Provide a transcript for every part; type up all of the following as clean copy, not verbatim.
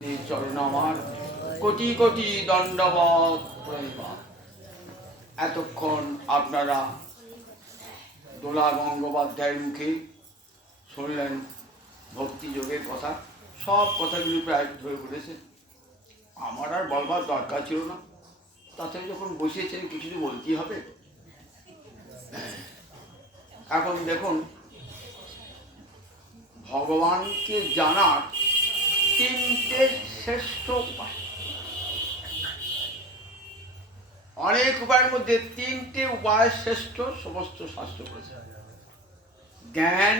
চরণ আমার কোটি কোটি দণ্ডবত প্রণিপাত। এতক্ষণ আপনারা দোলা গঙ্গোপাধ্যায়ের মুখে শুনলেন ভক্তিযোগের কথা। সব কথাগুলি প্রায় ধরে পড়েছে, আমার আর বলবার দরকার ছিল না। তাতে যখন বসিয়েছেন কিছু তো বলতেই হবে। এখন দেখুন, ভগবানকে জানার তিনটে শ্রেষ্ঠ উপায়। অনেক উপায়ের মধ্যে তিনটে উপায় শ্রেষ্ঠ সমস্ত শাস্ত্র করেছে: জ্ঞান,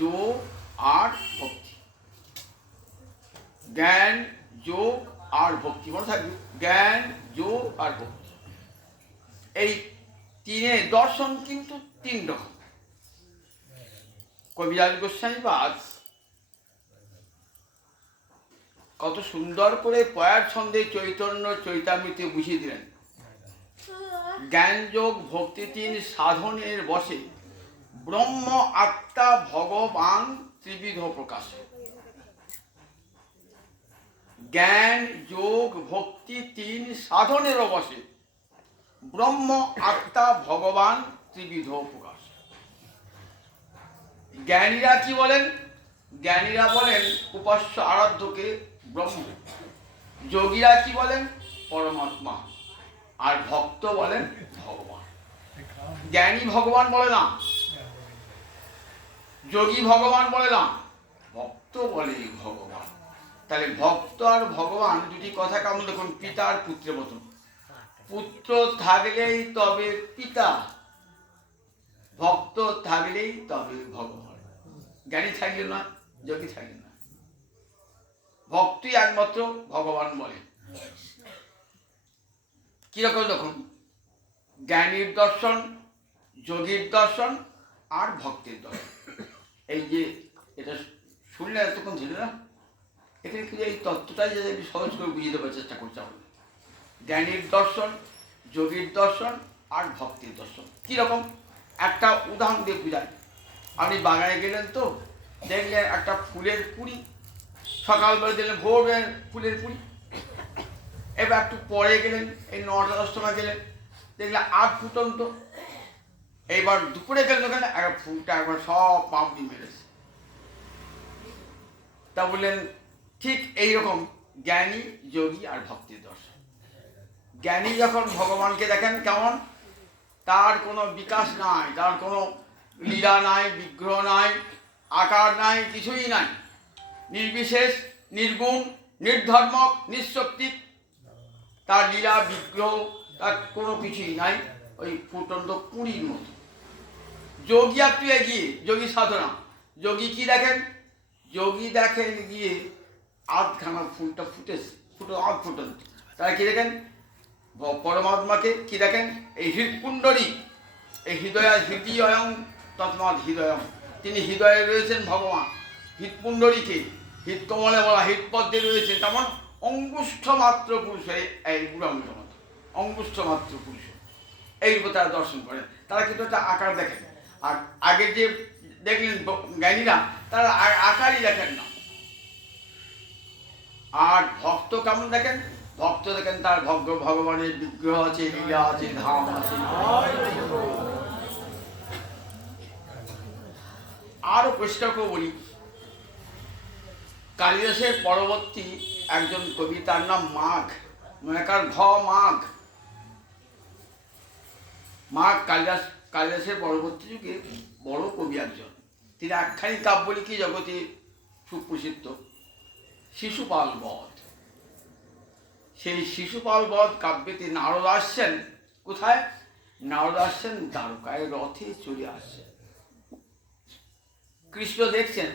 যোগ আর ভক্তি। জ্ঞান, যোগ আর ভক্তি। মনে থাকবে, জ্ঞান, যোগ আর ভক্তি। এই তিনে দর্শন কিন্তু তিন রকম। কবিরাজ গোস্বামীপাদ কত সুন্দর করে পয়ার ছন্দে চৈতন্য চৈতামৃতে বুঝিয়ে দিলেন। জ্ঞান, যোগ, ভক্তি তিন সাধনের বসে ব্রহ্ম আত্মা ভগবান ত্রিবিধ প্রকাশ। জ্ঞান, যোগ, ভক্তি তিন সাধনের বসে ব্রহ্ম আত্মা ভগবান ত্রিবিধ প্রকাশ। জ্ঞানীরা কি বলেন? জ্ঞানীরা বলেন উপাস্য আরাধ্যকে ব্রহ্ম। যোগীরা কি বলেন? পরমাত্মা। আর ভক্ত বলেন ভগবান। জ্ঞানী ভগবান বলে না, যোগী ভগবান বলে না, ভক্ত বলে ভগবান। তাহলে ভক্ত আর ভগবান দুটি কথা কেমন দেখুন, পিতা আর পুত্রের মতন। পুত্র থাকলেই তবে পিতা, ভক্ত থাকলেই তবে ভগবান। জ্ঞানী থাকলে না, যোগী থাকলে না, ভক্তই একমাত্র ভগবান বলে। কিরকম দেখুন, জ্ঞানীর দর্শন, যোগীর দর্শন আর ভক্তির দর্শন। এই যে এটা শুনলে এতক্ষণ ছিল না, এখানে কিন্তু এই তত্ত্বটাই যদি আমি সহজ করে বুঝিয়ে দেওয়ার চেষ্টা করতে হবে। জ্ঞানীর দর্শন, যোগীর দর্শন আর ভক্তির দর্শন। কীরকম? একটা উদাহরণ দিয়ে বুঝায়। আপনি বাগানে গেলেন, তো দেখলেন একটা ফুলের কুড়ি, সকালবেলা দেখলেন ভোরবেলা ফুলের কুড়ি। এবার একটু পরে গেলেন, এই 9টা-10 সময় গেলেন, দেখলেন আর ফুটন্ত। এইবার দুপুরে গেলেন, ওখানে একটা ফুলটা একবার সব পাপড়ি মেরেছে। তা বললেন ঠিক এইরকম জ্ঞানী, যোগী আর ভক্তির দর্শন। জ্ঞানী যখন ভগবানকে দেখেন কেমন, তার কোনো বিকাশ নাই, তার কোনো লীলা নাই, বিগ্রহ নাই, আকার নাই, কিছুই নাই। নির্বিশেষ, নির্গুণ, নির্ধর্মক, নিঃশক্তিক। তার লীলা বিগ্রহ তার কোনো কিছুই নাই, ওই ফুটন্ত কুড়ির মতো। যোগী একটু এগিয়ে, যোগী সাধনা। যোগী কি দেখেন? যোগী দেখেন গিয়ে আধখানা ফুলটা ফুটেছে, আধ ফুটন্ত। তারা কি দেখেন? পরমাত্মাকে কি দেখেন? এই হৃৎকুণ্ডরী, এই হৃদয়ং তৎমাৎ হৃদয়ং। তিনি হৃদয়ে রয়েছেন ভগবান। হৃৎকুণ্ডরীকে হৃৎকমলে বলা, হৃৎপদ্মে রয়েছে, তেমন অঙ্গুষ্ঠ মাত্র পুরুষ, এই বুড়াঙ্গ মতো অঙ্গুষ্ঠ মাত্র পুরুষ। এই রূপে তারা দর্শন করেন। তারা কিন্তু একটা আকার দেখেন। আর আগে যে দেখলেন জ্ঞানীরা, তারা আকারই দেখেন না। আর ভক্ত কেমন দেখেন? ভক্ত দেখেন তার ভগবানের বিগ্রহ আছে, লীলা আছে, ধাম আছে। আরো পরিষ্কার করে বলি, কালিদাসের পরবর্তী একজন কবি, তার নাম মাঘ, মনেকার মাঘ। মাঘ কালিদাসের পরবর্তী যুগে বড় কবি একজন। তিনি একখানি কাব্য লিখে জগতে সুপ্রসিদ্ধ, শিশুপাল বধ। সেই শিশুপাল বধ কাব্যেতে নারদ আসছেন কোথায়? নারদ আসছেন দ্বারকায়, রথে চলে আসছেন। কৃষ্ণ দেখছেন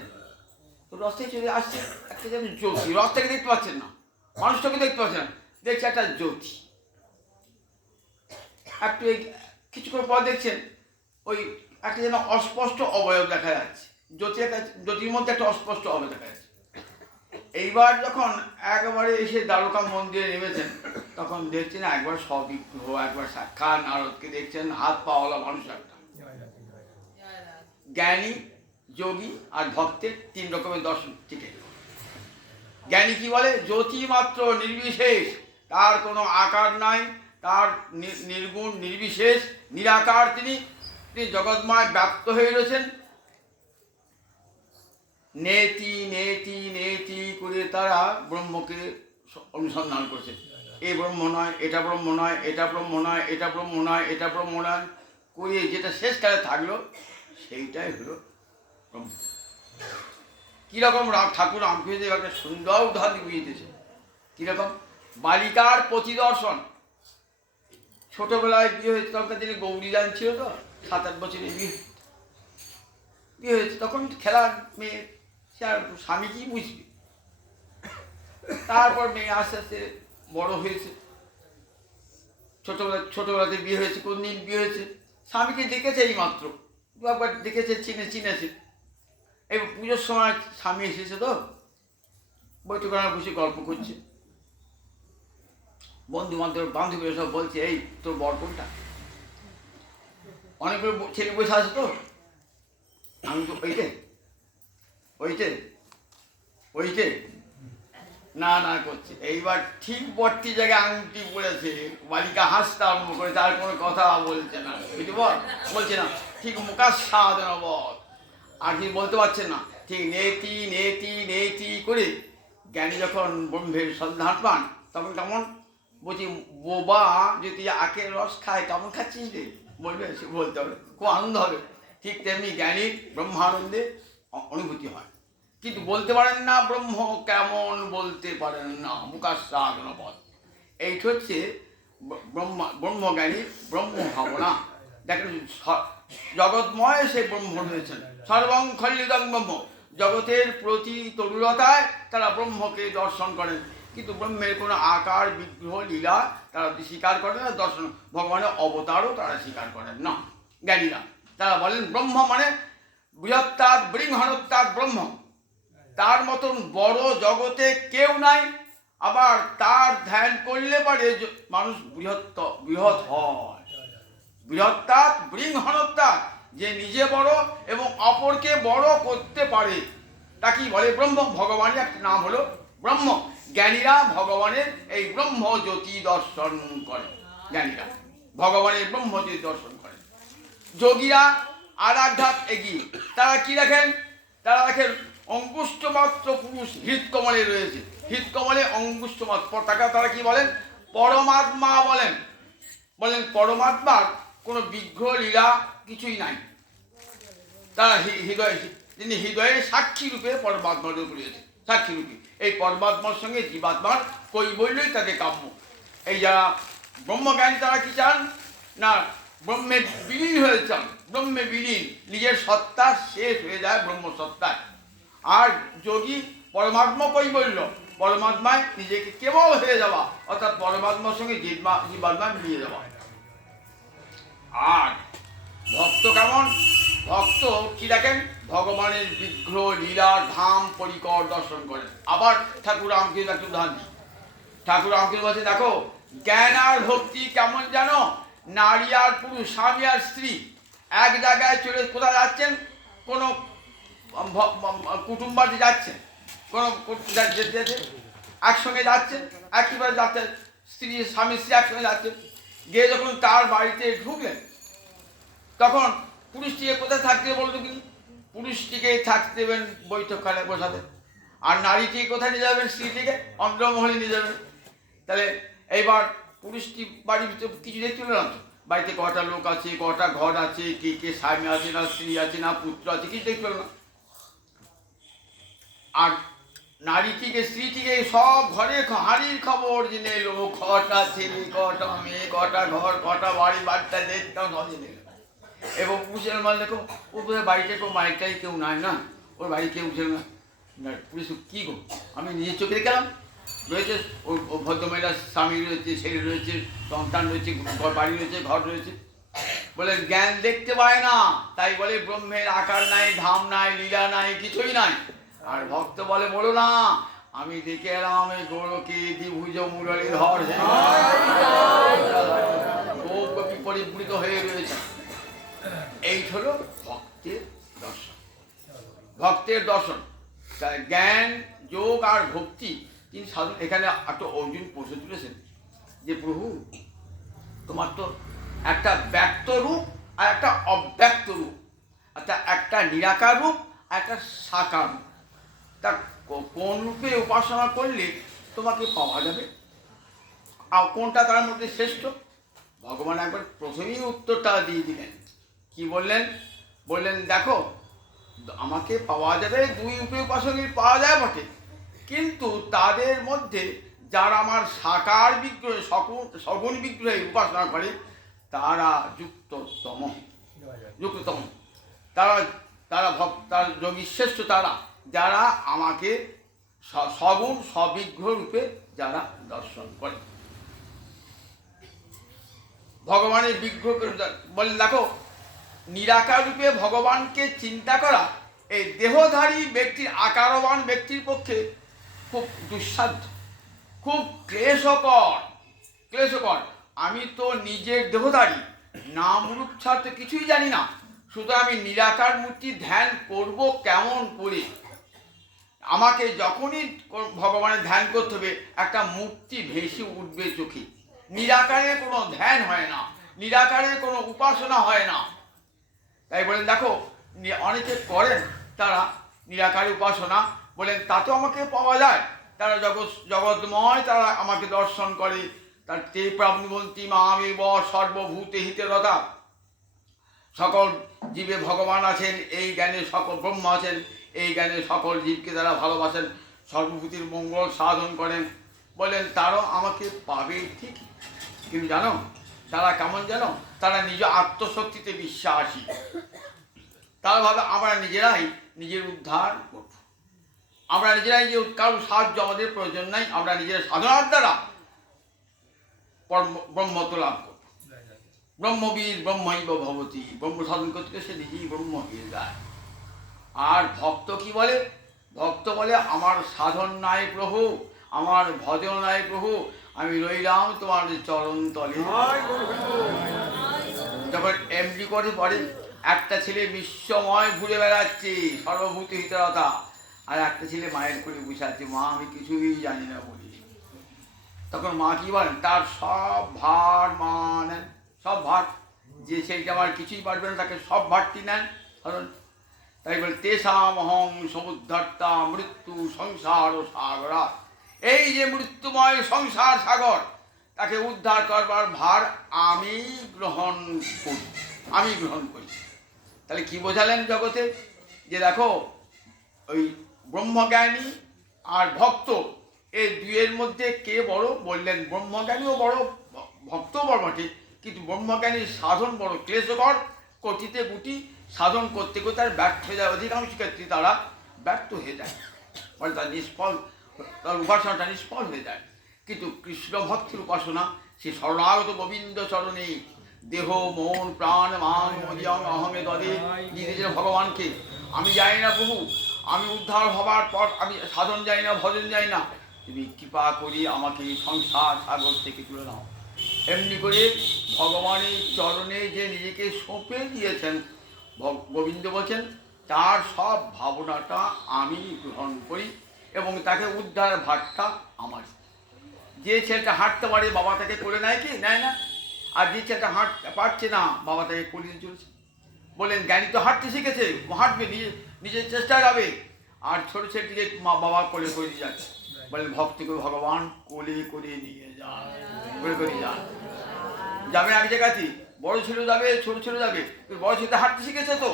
রথে চলে আসছে, একটা যেন জ্যোতি। রথটাকে দেখতে পাচ্ছেন না, মানুষটাকে দেখতে পাচ্ছেন না, দেখছে একটা জ্যোতি। একটু কিছুক্ষণ পর দেখছেন ওই একটা যেন অস্পষ্ট অবয়ব দেখা যাচ্ছে। জ্যোতির মধ্যে একটা অস্পষ্ট অবয়ব দেখা যাচ্ছে। এইবার যখন একবারে এসে দ্বারকা মন্দিরে নেমেছেন, তখন দেখছেন একবার সবিগ্রহ, একবার সাক্ষাৎ নারদকে দেখছেন, হাত পাওয়ালা মানুষ একটা। জ্ঞানী, যোগী আর ভক্তের তিন রকমের দর্শন। ঠিক আছে, জ্ঞানী কি বলে? জ্যোতি মাত্র, নির্বিশেষ, তার কোনো আকার নাই, তার নির্গুণ নির্বিশেষ নিরাকার, তিনি জগৎময় ব্যাপ্ত হয়ে রয়েছেন। নেতি নেতি নেতি করে তারা ব্রহ্মকে অনুসন্ধান করছে। এই ব্রহ্ম নয়, এটা ব্রহ্ম নয়, এটা ব্রহ্ম নয়, এটা ব্রহ্ম নয়, এটা ব্রহ্ম নয় করে যেটা শেষকালে থাকলো সেইটাই হলো ব্রহ্ম। কীরকম ঠাকুর রামকৃষ্ণ একটা সুন্দর উদাহরণ বুঝিয়েছে। কীরকম? বালিকার প্রতিদর্শন। ছোটবেলায় বিয়ে হয়েছে, তখন তিনি গৌরীদান ছিল, তো 7-8 বছরে বিয়ে হয়েছে, তখন খেলার মেয়ে, সে আর স্বামী কি বুঝবে। তারপর মেয়ে আস্তে আস্তে বড় হয়েছে, ছোটবেলাতে বিয়ে হয়েছে, কোনদিন বিয়ে হয়েছে, স্বামীকে দেখেছে এই মাত্র, দু একবার দেখেছে, চিনেছে। এবার পুজোর সময় স্বামী এসেছে, তো বৈঠকখানা বসে গল্প করছে, বান্ধবীরা সব বলছে, এই তোর বর কোনটা? অনেকগুলো ছেলে বসে আছে, তো আমি তো ওইটে না না করছে। এইবার ঠিক বর্তি জায়গায় আঙুলটি পড়েছে, বালিকা হাসতে আরম্ভ করে, তার কোনো কথা বলছে না, বলছে না, ঠিক মুখার সাধন বল, আর কি বলতে পারছে না, ঠিক নেতি নেতি নেতি করে জ্ঞানী যখন ব্রহ্মের সন্ধান পান, তখন কেমন বলছি, বোবা যদি আখের রস খায় কেমন খাচ্ছিস রে, বলবে, সে বলতে হবে, খুব আনন্দ হবে। ঠিক তেমনি জ্ঞানীর ব্রহ্মানন্দে অনুভূতি হয়, কিন্তু বলতে পারেন না ব্রহ্ম কেমন, বলতে পারেন না, মুখার সাধন পথ। এইটা হচ্ছে ব্রহ্মজ্ঞানীর ব্রহ্ম ভাবনা। দেখেন, জগৎময় সে ব্রহ্ম রয়েছেন, সর্বং খল্লিদং ব্রহ্ম, জগতের প্রতি তরুলতায় তারা ব্রহ্মকে দর্শন করেন, কিন্তু ব্রহ্মের কোনো আকার বিগ্রহ লীলা তারা স্বীকার করেন না, দর্শন ভগবানের অবতারও তারা স্বীকার করেন না। জ্ঞানীরা তারা বলেন ব্রহ্ম মানে বৃহত্তাৎ বৃংহণত্তাৎ ব্রহ্ম, তার মতন বড় জগতে কেউ নাই, আবার তার ধ্যান করলে পারে মানুষ বৃহৎ হয়। বৃহত্তাৎ বৃংহণত্তাৎ, যে নিজে বড় এবং অপরকে বড় করতে পারে, তাকেই বলে ব্রহ্ম। ভগবানের একটা নাম হলো ব্রহ্ম। জ্ঞানীরা ভগবানের এই ব্রহ্ম জ্যোতি দর্শন করে, জ্ঞানীরা ভগবানের ব্রহ্ম জ্যোতি দর্শন করে। যোগীরা আর এক ধাপ এগিয়ে, তারা কি দেখেন? তারা দেখেন অঙ্গুষ্ঠমাত্র পুরুষ হৃৎকমলে রয়েছে, হৃৎকমলে অঙ্গুষ্ঠমাত্র, তারা কি বলেন? পরমাত্মা বলেন। পরমাত্মার কোনো বিগ্রহ লীলা কিছুই নাই, তারা তিনি হৃদয়ের সাক্ষী রূপে পরমাত্মার রূপ রয়েছে, সাক্ষী রূপে। এই পরমাত্মার সঙ্গে জীবাত্মার কৈবল্যই তাদের কাম্য। এই যারা ব্রহ্মজ্ঞানী, তারা কি চান না? ব্রহ্মে বিলীন হয়ে চান, ব্রহ্মে বিলীন, নিজের সত্তা শেষ হয়ে যায় ব্রহ্ম সত্তায়। আর যোগী পরমাত্মা কৈবল্য, পরমাত্মায় নিজেকে কেবল হয়ে যাওয়া, অর্থাৎ পরমাত্মার সঙ্গে জীবাত্মা মিলিয়ে যাওয়া। আর ভক্ত কেমন? ভক্ত কি দেখেন? ভগবানের বিগ্রহ লীলা ধাম পরিকর দর্শন করেন। আবার ঠাকুর রামকৃষ্ণ একটু উদাহরণ দিই। ঠাকুর রামকৃষ্ণ বলছে, দেখো জ্ঞান আর ভক্তি কেমন জানো? নারী আর পুরুষ, স্বামী আর স্ত্রী এক জায়গায় চলে কোথায় যাচ্ছেন? কোনো কুটুম বাড়িতে যাচ্ছেন, কোনো যেতে একসঙ্গে যাচ্ছেন, একইভাবে যাচ্ছেন, স্বামী স্ত্রী একসঙ্গে যাচ্ছেন। গিয়ে যখন তার বাড়িতে ঢুকলেন, তখন পুরুষটিকে কোথায় থাকতে বলতো কি? পুরুষটিকে থাকতে দেবেন বৈঠকখানে বসাতে, আর নারীটিকে কোথায় নিয়ে যাবেন? স্ত্রীটিকে অন্দরমহলে নিয়ে যাবেন। তাহলে এইবার পুরুষটি বাড়ির ভিতরে কিছু দেখছিল না তো, বাড়িতে কটা লোক আছে, কটা ঘর আছে, কে কে স্বামী আছে না স্ত্রী আছে না পুত্র আছে, কিছু দেখছিল না। আর নারীটিকে স্ত্রীটিকে সব ঘরে হাঁড়ির খবর জেনে এলো, কটা ছেলে, কটা মেয়ে, কটা ঘর, কটা বাড়ি, বাড়িটা দেখতাম সব জেনে এলো। এবং পুরুষের মাল দেখো, ও বোধহয় বাড়িতে কেউ মাইকটাই কেউ নাই না, ওর বাড়ি কেউ ছিল না। পুলিশ কী গো, আমি নিজের চোখে দেখলাম, রয়েছে ওর ভদ্রমহিলার স্বামী রয়েছে, ছেলে রয়েছে, সন্তান রয়েছে, বাড়ি রয়েছে, ঘর রয়েছে। বলে জ্ঞান দেখতে পায় না, তাই বলে ব্রহ্মের আকার নাই, ধাম নাই, লীলা নাই, কিছুই নাই। আর ভক্ত বলে, বলো না, আমি দেখে এলাম এই গৌরকে দ্বিভুজ মুরলীধর পরিপূরিত হয়ে রয়েছে। এই হলো ভক্তের দর্শন। ভক্তের দর্শন জ্ঞান যোগ আর ভক্তি তিনি সাধন। এখানে একটা অর্জুন প্রশ্ন তুলেছেন যে প্রভু তোমার তো একটা ব্যক্ত রূপ আর একটা অব্যক্ত রূপ, অর্থাৎ একটা নিরাকার রূপ আর একটা সাকার রূপ, তা কোন রূপে উপাসনা করলে তোমাকে পাওয়া যাবে আর কোনটা তার মধ্যে শ্রেষ্ঠ? ভগবান একবার প্রথমেই উত্তরটা দিয়ে দিলেন। কি বললেন? বললেন দেখো আমাকে পাওয়া যাবে দুই রূপে উপাসনা পাওয়া যায় বটে, কিন্তু তাদের মধ্যে যারা আমার সাকার বিগ্রহে সগুণ বিগ্রহে উপাসনা করে তারা যুক্ততম, তারা তারা তার যোগী শ্রেষ্ঠ তারা যারা আমাকে সগুণ সবিগ্রহ রূপে যারা দর্শন করে। ভগবানের বিগ্রহ বলে দেখো নিরাকার রূপে ভগবানকে চিন্তা করা এই দেহধারী ব্যক্তির, আকারবান ব্যক্তির পক্ষে খুব দুঃসাধ্য, খুব ক্লেশকর। আমি তো নিজের দেহধারী, নাম রূপ ছাড়া তো কিছুই জানি না, শুধু আমি নিরাকার মূর্তি ধ্যান করব কেমন করে? আমাকে যখনই ভগবানের ধ্যান করতে হবে একটা মূর্তি ভেসে উঠবে চোখে। নিরাকারে কোনো ধ্যান হয় না, নিরাকারে কোনো উপাসনা হয় না। তাই বলেন দেখো অনেকে করেন তারা নিরাকারী উপাসনা, বলেন তাতেও আমাকে পাওয়া যায়, তারা জগৎময় তারা আমাকে দর্শন করে। তার তে প্রাপ্নুবন্তি মামেব সর্বভূতে হিতেরতা, সকল জীবে ভগবান আছেন এই জ্ঞানে, সকল ব্রহ্ম আছেন এই জ্ঞানে, সকল জীবকে তারা ভালোবাসেন, সর্বভূতির মঙ্গল সাধন করেন। বলেন তারাও আমাকে পাবে ঠিকই, কিন্তু জানো তারা কেমন জানো? তারা নিজ আত্মশক্তিতে বিশ্বাসী। তারা ভাবে আমরা নিজেরাই নিজের উদ্ধার করব, আমরা নিজেরাই যে কারণ সাহায্য আমাদের প্রয়োজন নাই, আমরা নিজের সাধনার দ্বারা ব্রহ্মত্ব লাভ করব। ব্রহ্মবিদ ব্রহ্মৈব ভবতি, ব্রহ্ম সাধন করতে সে নিজেই ব্রহ্ম হয়ে যায়। আর ভক্ত কি বলে? ভক্ত বলে আমার সাধন নাই প্রভু, আমার ভজন নাই প্রভু, আমি রইলাম তোমার চরণ তলে। যখন এমডি করে পড়ে একটা ছেলে বিশ্বময় ঘুরে বেড়াচ্ছে সর্বভূত হিতরতা, আর একটা ছেলে মায়ের করে বসে আছে, মা আমি কিছুই জানি না বলি। তখন মা কি বলেন? তার সব ভার মা নেন, সব ভার, যে ছেলেটা আমার কিছুই পারবে না তাকে সব ভারটি নেন। কারণ তাই বলে তেষাম অহং সমুদ্ধর্তা মৃত্যু সংসার ও সাগরা, এই যে মৃত্যুময় সংসার সাগর তাকে উদ্ধার করবার ভার আমি গ্রহণ করি। তাহলে কি বোঝালেন জগতে? যে দেখো ওই ব্রহ্মজ্ঞানী আর ভক্ত এই দুইয়ের মধ্যে কে বড়? বললেন ব্রহ্মজ্ঞানীও বড়, ভক্তও বড় বটে, কিন্তু ব্রহ্মজ্ঞানীর সাধন বড় ক্লেশকর, কটিতে গুটি সাধন করতে করতে তার ব্যর্থ হয়ে যায়, অধিকাংশ ক্ষেত্রে তারা ব্যর্থ হয়ে যায়, মানে তার নিষ্ফল, তার উপাসনাটা নিষ্ফল হয়ে যায়। কিন্তু কৃষ্ণ ভক্তির উপাসনা সে শরণাগত গোবিন্দ চরণে দেহ মন প্রাণ মান মদিয়ং অহমে দদে দিয়েছিল ভগবানকে। আমি জানি না প্রভু, আমি উদ্ধার হবার পর আমি সাধন জানি না, ভজন জানি না, তুমি কৃপা করি আমাকে সংসার সাগর থেকে তুলে নাও। এমনি করে ভগবানের চরণে যে নিজেকে সঁপে দিয়েছেন, গোবিন্দ বলছেন তার সব ভাবনাটা আমি গ্রহণ করি এবং তাকে উদ্ধার ভারটা আমার। যে ছেলেটা হাঁটতে পারে বাবা তাকে করে নেয় কি? নেয় না। আর যে ছেলেটা হাঁটতে পারছে না বাবা তাকে করিয়ে চলছে। বললেন জ্ঞানী তো হাঁটতে শিখেছে, হাঁটবে, নিজের চেষ্টা যাবে, আর ছোট ছেলেটিকে মা বাবা কোলে করে নিয়ে যাচ্ছে। বলেন ভক্তকে ভগবান কোলে করে নিয়ে যান, কোলে করে যান। যাবে এক জায়গাতে, বড় ছেলে যাবে ছোট ছেলে যাবে, কিন্তু বড় ছেলেটা হাঁটতে শিখেছে তো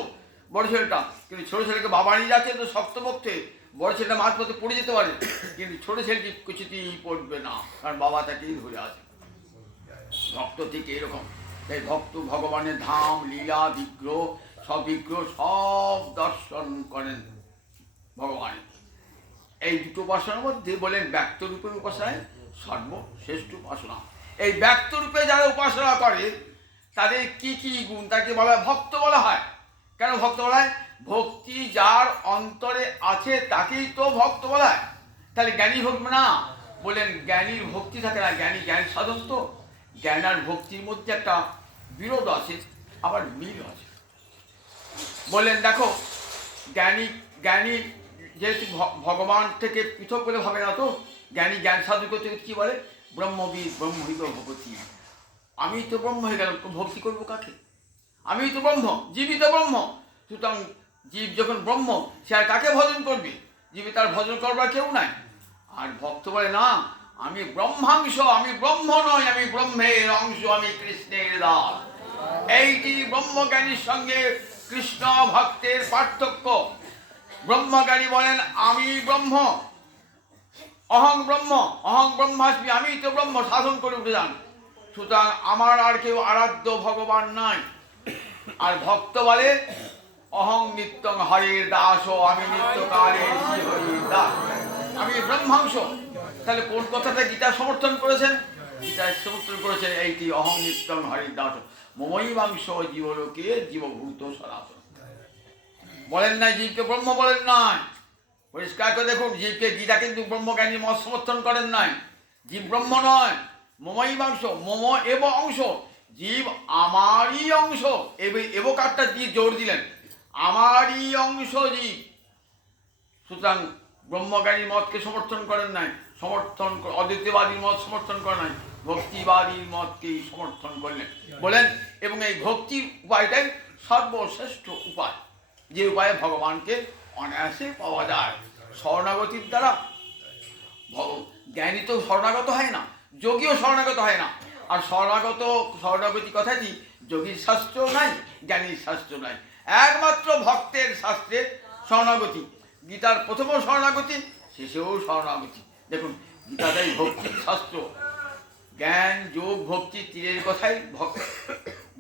বড় ছেলেটা, কিন্তু ছোট ছেলেকে বাবা নিয়ে যাচ্ছে তো শক্ত পক্ষে, বড় ছেলেটা মাঝ পথে পড়ে যেতে পারে, কিন্তু ছোট ছেলেটি কিছুতেই পড়বে না, কারণ বাবা তাকেই ধরে আছে। ভক্ত ঠিক এরকম। তাই ভক্ত ভগবানের ধাম লীলা বিগ্রহ সব দর্শন করেন ভগবান। এই দুটো উপাসনার মধ্যে বলেন ব্যক্ত রূপের উপাসনায় সর্বশ্রেষ্ঠ উপাসনা। এই ব্যক্ত রূপে যারা উপাসনা করে তাদের কি কি গুণ, তাকে বলা হয় ভক্ত বলা হয়। কেন ভক্ত বলা হয়? ভক্তি যার অন্তরে আছে তাকেই তো ভক্ত বলা হয়। তাহলে জ্ঞানী ভক্ত না, বলেন জ্ঞানীর ভক্তি থাকে না, জ্ঞান সাধন তো। জ্ঞান আর ভক্তির মধ্যে একটা বিরোধ আছে, আবার মিল আছে। বললেন দেখো জ্ঞানী যেহেতু ভগবান থেকে পৃথক বলে ভাবে না তো, জ্ঞানী জ্ঞান সাধু করতে কী বলে, ব্রহ্মবিদ ব্রহ্মহিত ভগবতী, আমি তো ব্রহ্ম হয়ে গেলাম, ভক্তি করবো কাকে? আমি তো ব্রহ্ম, জীবই তো ব্রহ্ম। সুতরাং জীব যখন ব্রহ্ম, সে আর কাকে ভজন করবে? জীবে তার ভজন করবার কেউ নাই। আর ভক্ত বলে না, আমি ব্রহ্মাংশ, আমি ব্রহ্ম নয়, আমি ব্রহ্মের অংশ, আমি কৃষ্ণের দাস। এইটি ব্রহ্মজ্ঞানীর সঙ্গে কৃষ্ণ ভক্তের পার্থক্য। ব্রহ্মজ্ঞানী বলেন আমি ব্রহ্ম, অহং ব্রহ্ম, অহং ব্রহ্মাস্মি, আমি তো ব্রহ্ম, সাধন করে উঠে যান। সুতরাং আমার আর কেউ আরাধ্য ভগবান নাই। আর ভক্ত বলে অহং নিত্যং হরের দাস, আমি নিত্যকালের হরির দাস, আমি ব্রহ্মাংশ। তাহলে কোন কথাটা গীতা সমর্থন করেছেন? গীতায় সমর্থন করেছেন এইটি, অহং নিত্যং হরির দাস মমৈবাংশ জীবলোকে জীবভূত সনাতন। বলেন নাই জীবকে ব্রহ্ম বলেন নাই, পরিষ্কার করে দেখুন। জীবকে গীতা কিন্তু ব্রহ্মজ্ঞানী মত সমর্থন করেন নাই। জীব ব্রহ্ম নয়, মমৈবাংশ, মম এব অংশ, জীব আমারই অংশ। এবকারটা দিয়ে জোর দিলেন, আমারই অংশ জীব। সুতরাং ব্রহ্মজ্ঞানী মতকে সমর্থন করেন নাই, সমর্থন অদ্বৈতবাদীর মত সমর্থন করেন নাই, ভক্তিবাদীর মতকেই সমর্থন করলেন, বলেন। এবং এই ভক্তির উপায়টাই সর্বশ্রেষ্ঠ উপায়, যে উপায়ে ভগবানকে অনায়াসে পাওয়া যায় শরণাগতির দ্বারা। জ্ঞানী তো শরণাগত হয় না, যোগীও শরণাগত হয় না। আর শরণাগতি কথাটি যোগীর শাস্ত্র নাই, জ্ঞানীর শাস্ত্র নাই, একমাত্র ভক্তের শাস্ত্রের শরণাগতি। গীতার প্রথমেও শরণাগতি, শেষেও শরণাগতি। দেখুন, গীতাটাই ভক্তির শাস্ত্র। জ্ঞান যোগ ভক্তি তীরের কথাই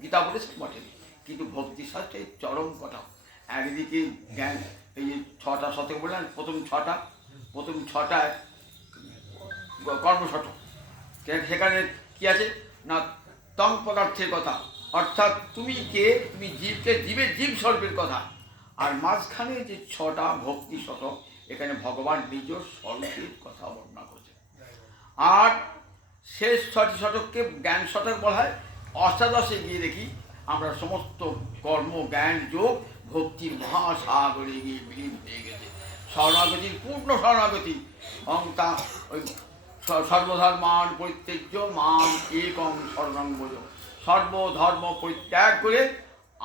গীতা বলেছে বটে, কিন্তু ভক্তি শাস্ত্রের চরম কথা। একদিকে জ্ঞান, এই যে 6টা শতক বললেন, প্রথম ছটায় কর্মশতক, সেখানে কি আছে না, তং পদার্থের কথা, অর্থাৎ তুমি কে, তুমি জীবকে, জীবের জীব স্বরূপের কথা। আর মাঝখানে যে 6টা ভক্তি শতক, এখানে ভগবান নিজ স্বরূপের কথা বর্ণনা করেছে। আর শেষ 6টি শতককে জ্ঞান শতক বলা হয়। অষ্টাদশে গিয়ে দেখি আমরা সমস্ত কর্ম জ্ঞান যোগ ভক্তির মহাসাগরে গিয়ে বিলীন হয়ে গেছে। শরণাগতির পূর্ণ শরণাগতি, ওই সর্বধর্মান পরিত্যাজ্য মাম একং শরণং ব্রজ, সর্বধর্ম পরিত্যাগ করে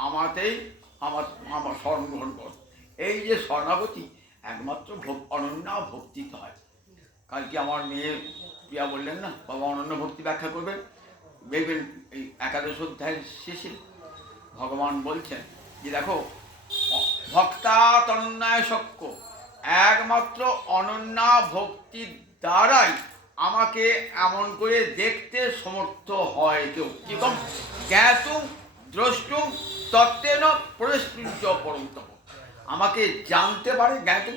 আমার শরণ গ্রহণ কর। এই যে শরণাগতি একমাত্র অনন্যা ভক্তিতে হয়। কালকে আমার মেয়ে প্রিয়া বললেন না, বাবা অনন্য ভক্তি ব্যাখ্যা করবেন। দেখবেন এই 11 অধ্যায়ের শেষে ভগবান বলছেন যে দেখো, ভক্তা তনন্যায় শক্য, একমাত্র অনন্যা ভক্তির দ্বারাই আমাকে এমন করে দেখতে সমর্থ হয় কেউ। কিরকম? জ্ঞাতুম দ্রষ্টুম তত্ত্বেন প্রবেশিঞ্চ পরন্তপ, আমাকে জানতে পারে, জ্ঞাতুম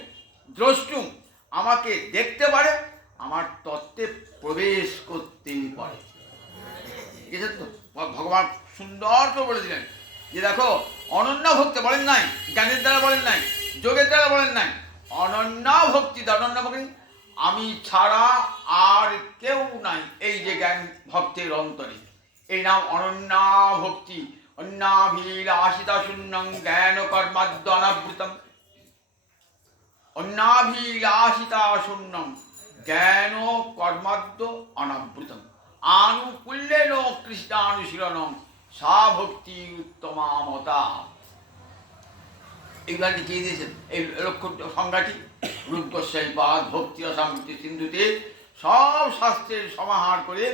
দ্রষ্টুম আমাকে দেখতে পারে, আমার তত্ত্বে প্রবেশ করতেই পারে। বুঝেছেন তো? ভগবান সুন্দর করে বলে দিলেন যে দেখো, অনন্য ভক্তি বলেন নাই, জ্ঞানের দ্বারা বলেন নাই, যোগের দ্বারা বলেন নাই, অনন্য ভক্তি। অনন্য ভক্তি আমি ছাড়া আর কেউ নাই, এই যে জ্ঞান ভক্তের অন্তরে, এই নাম অনন্যা ভক্তি। অন্যাভিলাষিতা শূন্যং জ্ঞান কর্মাদ্য অনাবৃতম, অন্যাভিলাষিতা শূন্যং জ্ঞান কর্মাদ্য অনাবৃতম, আনুকূল্যেন কৃষ্ণানুশীলনম সা ভক্তি উত্তমা মতা। এগুলা লিখিয়ে দিয়েছেন এই লক্ষ্য সংজ্ঞাটি রূপ গোস্বাইপাদ ভক্তি রসামৃতি সিন্ধুতে সব শাস্ত্রের সমাহার করে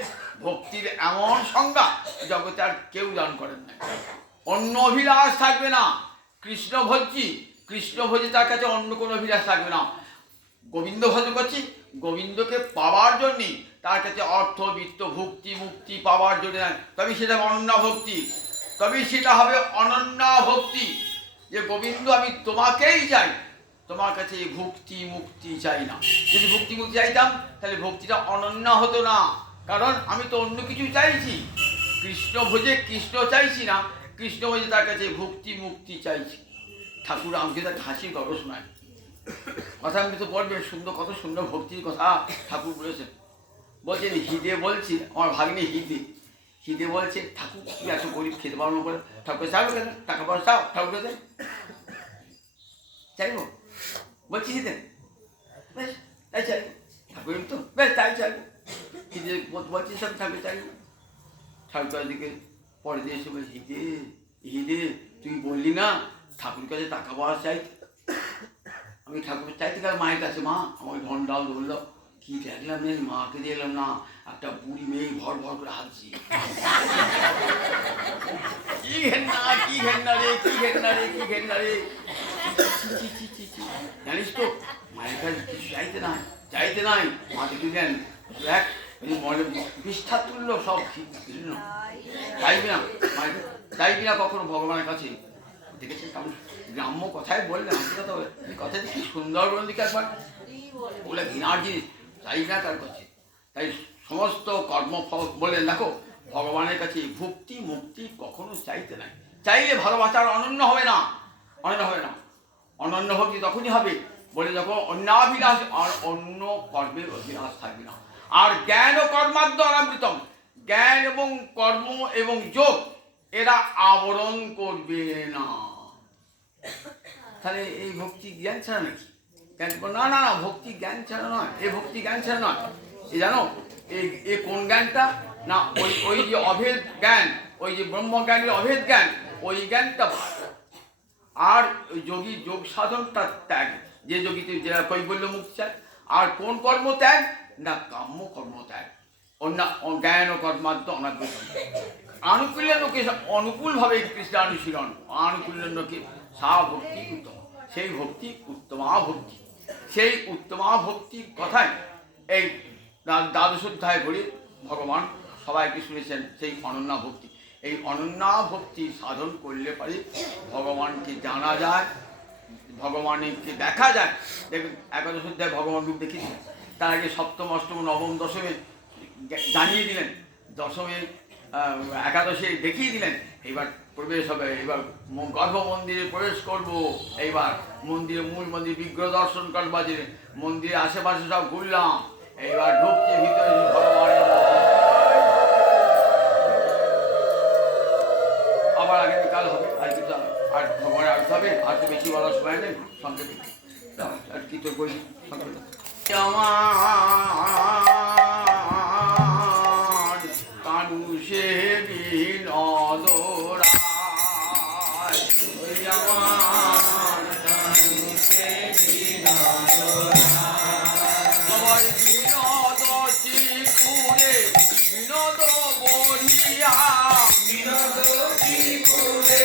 ভক্তির এমন সংজ্ঞা জগতে আর কেউ দান করেন না। অন্য অভিলাষ থাকবে না, কৃষ্ণভোজী তার কাছে অন্য কোনো অভিলাষ থাকবে না। গোবিন্দ ভজন করছি, গোবিন্দকে পাওয়ার জন্যে, তার কাছে অর্থ বিত্ত ভক্তি মুক্তি পাওয়ার জন্য, তবে সেটা অনন্যা ভক্তি, তবেই সেটা হবে অনন্যা ভক্তি। যে গোবিন্দ আমি তোমাকেই চাই, তোমার কাছে ভক্তি মুক্তি চাই না। যদি ভক্তি মুক্তি চাইতাম তাহলে ভক্তিটা অনন্যা হতো না, কারণ আমি তো অন্য কিছু চাইছি। কৃষ্ণ ভোজে কৃষ্ণ চাইছি না, কৃষ্ণ ভোজে তার কাছে ভক্তি মুক্তি চাইছি। ঠাকুর আমাকে তার হাসির গল্প শোনায়, কথা আমি তো পড়বেন, সুন্দর, কত সুন্দর ভক্তির কথা ঠাকুর বলেছেন। বলছেন হিদে, বলছি আমার ভাগ্নে হিদে বলছে, ঠাকুর কি এত গরিব, খেতে পারবো করে, ঠাকুর চাইবো কেন, টাকা পয়সা চাও, ঠাকুর চাই চাইবো, বলছি হিদে বেশ তাই চাইব, ঠাকুর তো বেশ তাই চাইব, কি যে বলছি সব ঠাকুর চাইব। ঠাকুর দিকে পরে দিয়ে এসে বলছি, হিদে তুই বললি না ঠাকুর কাছে টাকা পয়সা চাইতে, আমি ঠাকুর চাইতে গেলাম মায়ের কাছে, মা আমার ঘন্টাল ধরলো, কি দেখলাম নেই মাকে দেখলাম না একটা বুড়ি মেয়ে ভর ভর করে হাসছি। কি ঘেন্না কি ঘেন্না রে, কি ঘেন্না রে, কি ঘেন্না রে। জানিস তো মায়ের কাছে কিছু চাইতে নাই মাকে দিলেন দেখ মনে বিষ্ঠা তুললো সব চাইবি না মায়ের, চাইবি না কখনো ভগবানের কাছে। দেখেছেন কেমন গ্রাম্য কথায় বললেন, কথা কি সুন্দর বলুন দিকে একবার, বলে ঘৃণার জিনিস চাইবি না তার কাছে। তাই সমস্ত কর্মফল বললেন দেখো ভগবানের কাছে ভক্তি মুক্তি কখনো চাইতে নাই। চাইলে ভালোবাসার অনন্য হবে না, অনন্য হবে না। অনন্য ভক্তি তখনই হবে বলে যখন অন্যাভিলাষ আর অন্য কর্মের অভিলাষ থাকবে না। আর জ্ঞান ও কর্মাদ্য অনাবৃতম, জ্ঞান এবং কর্ম এবং যোগ এরা আবরণ করবে না। তাহলে এই ভক্তি জ্ঞান ছাড়া নাকি? জ্ঞান না না না, ভক্তি জ্ঞান ছাড়া নয়, এই ভক্তি জ্ঞান ছাড়া নয়। এই জানো এই কোন জ্ঞানটা না, ওই যে অভেদ জ্ঞান, ওই যে ব্রহ্মজ্ঞানের অভেদ জ্ঞান, ওই জ্ঞানটা আর ওই যোগী যোগ সাধনটা ত্যাগ, যে যোগীতে যারা কৈবল্য মুক্তি চায়। আর কোন কর্ম ত্যাগ না, কাম্য কর্ম ত্যাগ। অন্য জ্ঞান ও কর্মাদ্য অনাদ্য আনুকূল্যের লোকে অনুকূলভাবে কৃষ্ণ অনুশীলন, আনুকূল্যের লোকে সা ভক্তি উত্তম, সেই ভক্তি উত্তমা ভক্তি। সেই উত্তমা ভক্তির কথায় এই দ্বাদশ অধ্যায় বলে ভগবান সবাইকে শুনেছেন সেই অনন্যা ভক্তি। এই অনন্যা ভক্তি সাধন করলে পারে ভগবানকে জানা যায়, ভগবানকে দেখা যায়। দেখুন একাদশ অধ্যায় ভগবান রূপ দেখিয়েছিলেন, তার আগে সপ্তম অষ্টম নবম দশমে জানিয়ে দিলেন, দশমে একাদশে দেখিয়ে দিলেন। এইবার প্রবেশ হবে, এবার গর্ভ মন্দিরে প্রবেশ করব, এইবার মন্দিরে মূল মন্দির বিগ্রহ দর্শন করবার যে মন্দিরের আশেপাশে সব ঘুরলাম, এইবার ঢুকছে ভিতরে ভগবানের আবার আগামীকাল হবে। আর কিছু আর ভগবানের আসতে হবে, আর তো বেশি বলার সময় নেই, সংক্ষেপে আর কি তোর বই সংক্ষেপে কানুষে বিনোদরা আমার বিনোদ চিপুরে বিনোদ বলিয়া, বিনোদ চিপুরে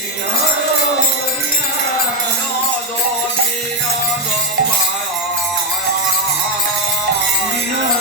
বিনোদ বলিয়া, বিনোদ বিনোদ বিনোদ বিনোদ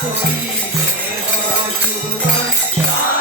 করিবে বধূ